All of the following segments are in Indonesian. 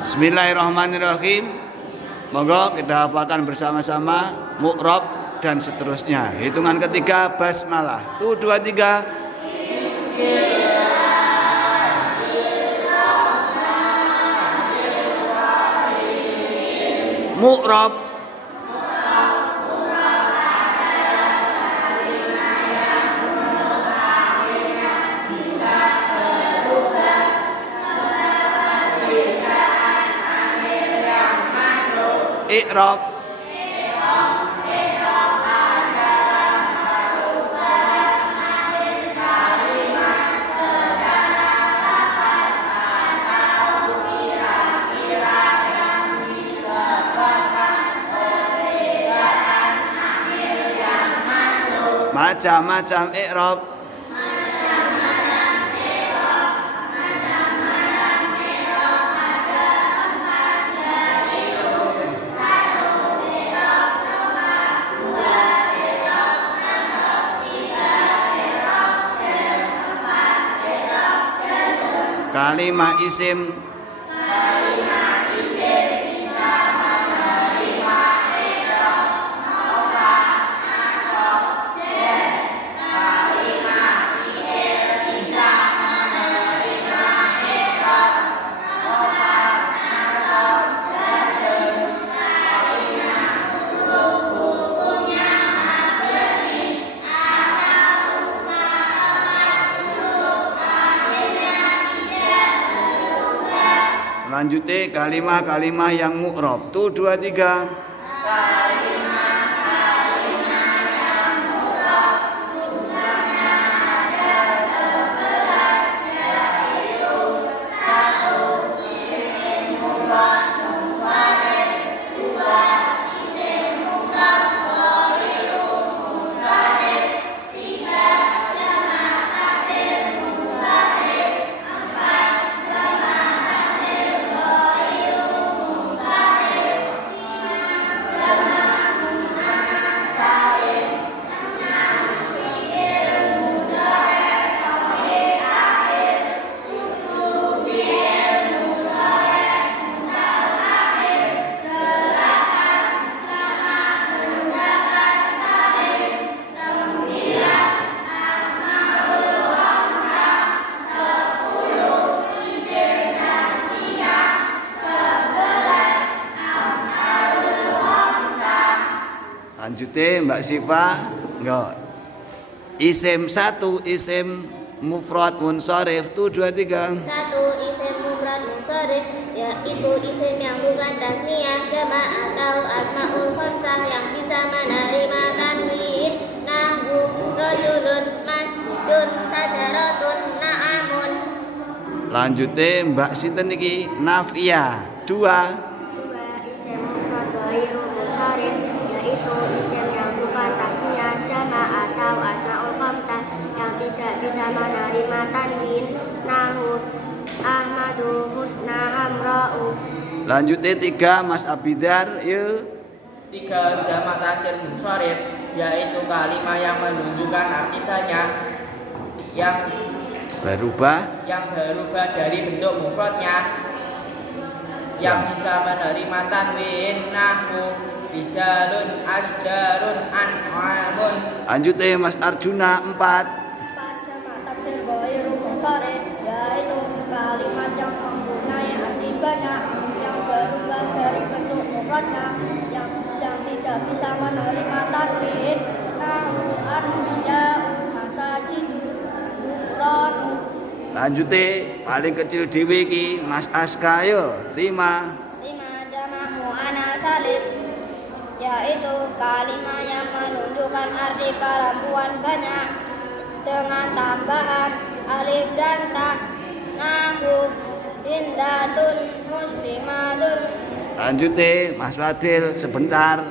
Bismillahirrahmanirrahim. Monggo kita hafalkan bersama-sama mu'rab dan seterusnya. Hitungan ketiga basmalah. 1, 2, 3. Mu'rab. I'rab. Macam-macam i'rab. Kalimah isim. Bisa menerima i'rab rafa, nasab, jar. Kalimah fi'il bisa menerima i'rab rafa, nasab, jar. Kalimah huruf hukumnya mabni atau ma'amat huruf akhirnya Lanjutnya kalimah-kalimah yang mu'rab. 1, 2, 3. Kalimah-kalimah yang mu'rab jumlahnya ada 11, yaitu 1 isim mufrad munfarid, 2 isim mufrad ghairu munsharif, 3 jamak taksir munsharif, 4 jamak taksir ghairu munsharif, 5 jamak muannats salim, 6 fi'il mudhari' sahih akhir, 7 fi'il mudhari' mu'tal akhir, 8 jamak mudzakkar salim, 9 asmaul khamsah, 10 isim tasniyah, 11 af'alul khamsah. Lanjutnya Mbak Siva. Enggak. Isim 1 isim mufrad munsharif. 1, 2, 3. 1 isim mufrad munsharif, yaitu isim yang bukan tasniyah, jamak atau asmaul khamsah yang bisa menerima tanwin, nahwu rajulun, masjidun, sajaratun, na'amun. Lanjutnya Mbak sinten iki? Nafia. 2. 2 isim mufrad ghairu munsharif, yaitu isim yang bukan tasniyah, jamak atau asmaul khamsah yang tidak bisa menerima tanwin, nahwu Ahmadu, Husna, Hamra'u. Lanjutnya 3 Mas Abidar. Ya. 3 jamak taksir munsharif, yaitu kalimah yang menunjukkan arti banyak Berubah. yang berubah dari bentuk mufradnya yang bisa menerima tanwin, nahwu rijalun, asjarun, an'amun. Lanjutnya Mas Arjuna. 4. 4 jamak taksir ghairu munsharif, yaitu kalimat yang mempunyai arti banyak yang berubah dari bentuk mufradnya yang tidak bisa menerima tanwin, nahwu anbiya'u, masajidu, bukranu. Lanjutnya paling kecil dhewe iki Mas Aska. Yo. 5. 5 jamak muannats salim, yaitu kalimah yang menunjukkan arti perempuan banyak dengan tambahan alif dan ta, nahwu hindatun, muslimatun. Lanjutnya Mas Fadil sebentar.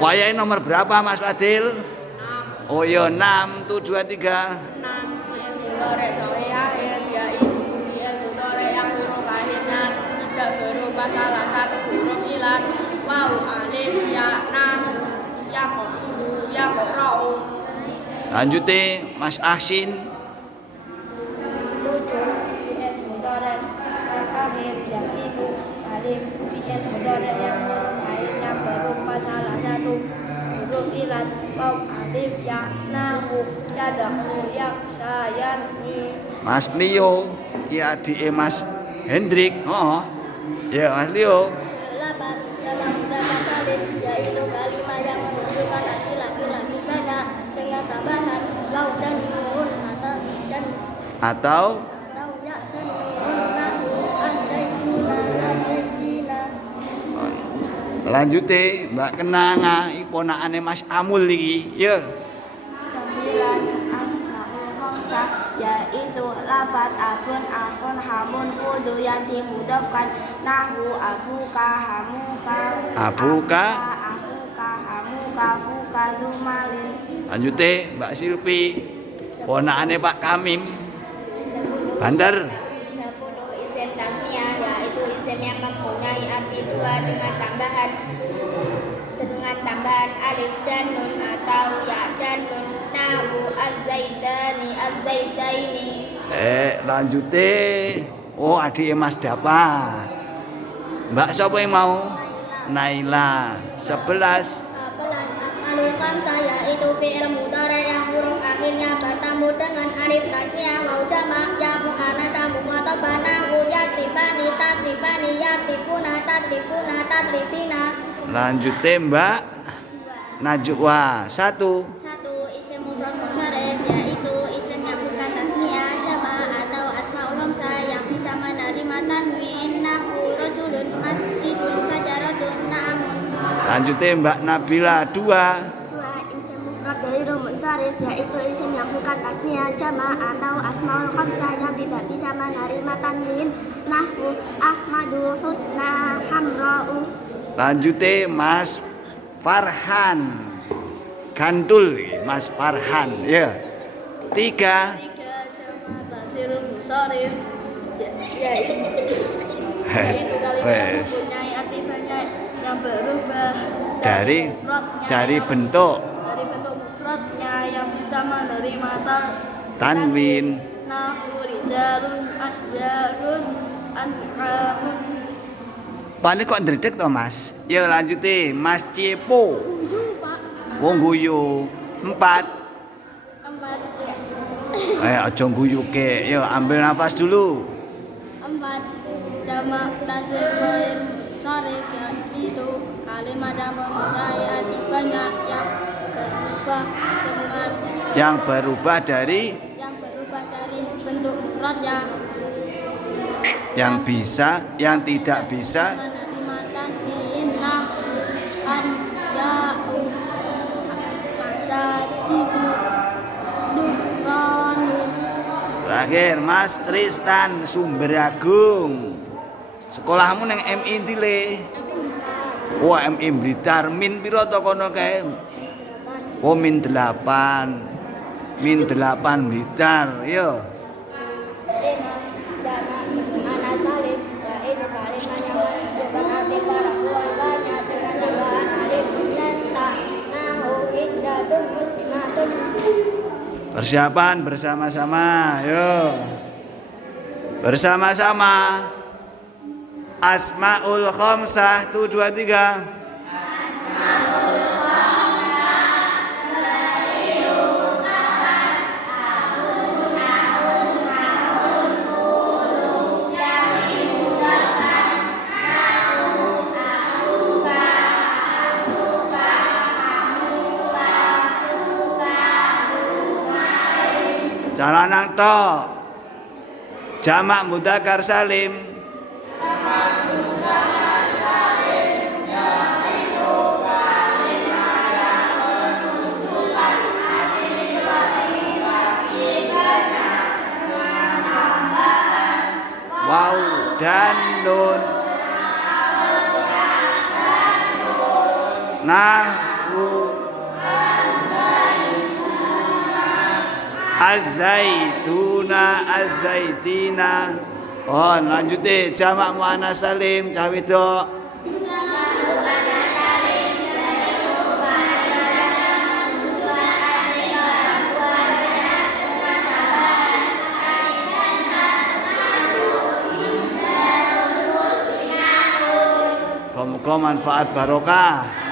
Wayahe nomor berapa Mas Fadil? 6. Oh iya 6. 1, 2, 3. 6 fi'il mudhari' sahih akhir, yaitu fi'il mudhari' yang huruf akhirnya tidak berubah salah satu huruf ilat, waw, alif, ya, nahwu, yaqulu, yaqra'u. Lanjutnya Mas Ahsin. 7 fi'il mudhari' mudhari akhir yaitu alif fi'il mudhari yang huruf akhirnya berupa salah satu huruf ilat waw alif ya nahu yadahu yak sayarni. Mas Leo, ki adike Mas Hendrik. Oh. Ya, Mas Leo. 8 jamak mudzakkar salim yaitu kalimat yang menunjukkan laki-laki banyak dengan tambahan waw dan nun Atau ya dan nun nahu asaidina. Lanjute Mbak Kenanga iki ponakane Mas Amul iki. Ya. 9 asmaul khamsah yaitu lafaz abun akun hamun fudu yang dimudafkan nahwu abuka hamuka Abuka. hamuka fuka dumalin. Lanjute Mbak Silvi ponakane Pak Kamim. Banter. 10 isim tasniyah yaitu isim yang mempunyai arti dua dengan tambahan alif dan nun atau ya dan nun nahwu az-zaitaini. Lanjute. Oh, adike Mas Dapa. Mbak sapa yang mau? Naila. 11. Af'alul khamsah yaitu fi'il mudhari yang huruf akhirnya bertemu dengan alif tasniyah waw jamak ya muannas mukhatabah nahwu yatribani tatribani yatribuna tatribuna tatribina. Lanjute Mbak Najwa. 1. Satu isim mufrad musyarraf yaitu isim yang bukan tasniyah jamak atau asmaul khamsah yang bisa menerima tanwin nahwu rajulun masjidun sajaratun namun. Lanjute Mbak Nabila. 2. Dua isim mufrad ghairu munsharif yaitu isim yang bukan tasniyah jamak atau asmaul khamsah yang tidak bisa menerima tanwin nahwu Ahmadu Husna Hamra'u. Lanjute Mas Farhan. Gantul Mas Farhan. Ya. 3. Jamak tasir munsharif yaitu kalimat Wes. mempunyai arti banyak yang berubah Dari bentuk mufradnya yang bisa menerima tanwin. nahwu rijalun asjarun an'amun. Pane kok ndredeg to, Mas? Ya lanjute Mas Cepo. Pak Wong guyu. 4. empat Aja guyuke. Ya ambil nafas dulu. 4 jamak tasir ghair syarif yaitu kalimat yang mempunyai arti banyak Yang berubah dari bentuk mufradnya yang bisa, yang tidak bisa. menerima tanwin nahwu an ya'u sadidu dukranu. Terakhir Mas Tristan Sumberagung. Sekolahmu nang MI ndi le? Wah, MI Blitar. Min piro to kono kae? Oh, min 8. Min 8 Blitar. Yo. 5 jamak muannas salim yaitu kalimat yang menunjukkan arti para keluarganya dengan tambahan alif dan ta nahwu iddatun muslimatun. Persiapan bersama-sama. Yo. Bersama-sama. Asmaul khamsah 1 2 3. Calanang tok. Jamak mudzakkar salim. Waw dan nun. Nahwu az-zaituna az-zaitina. Oh, lanjute jamak muannas salim cah wedok. Muga-muga manfaat barokah.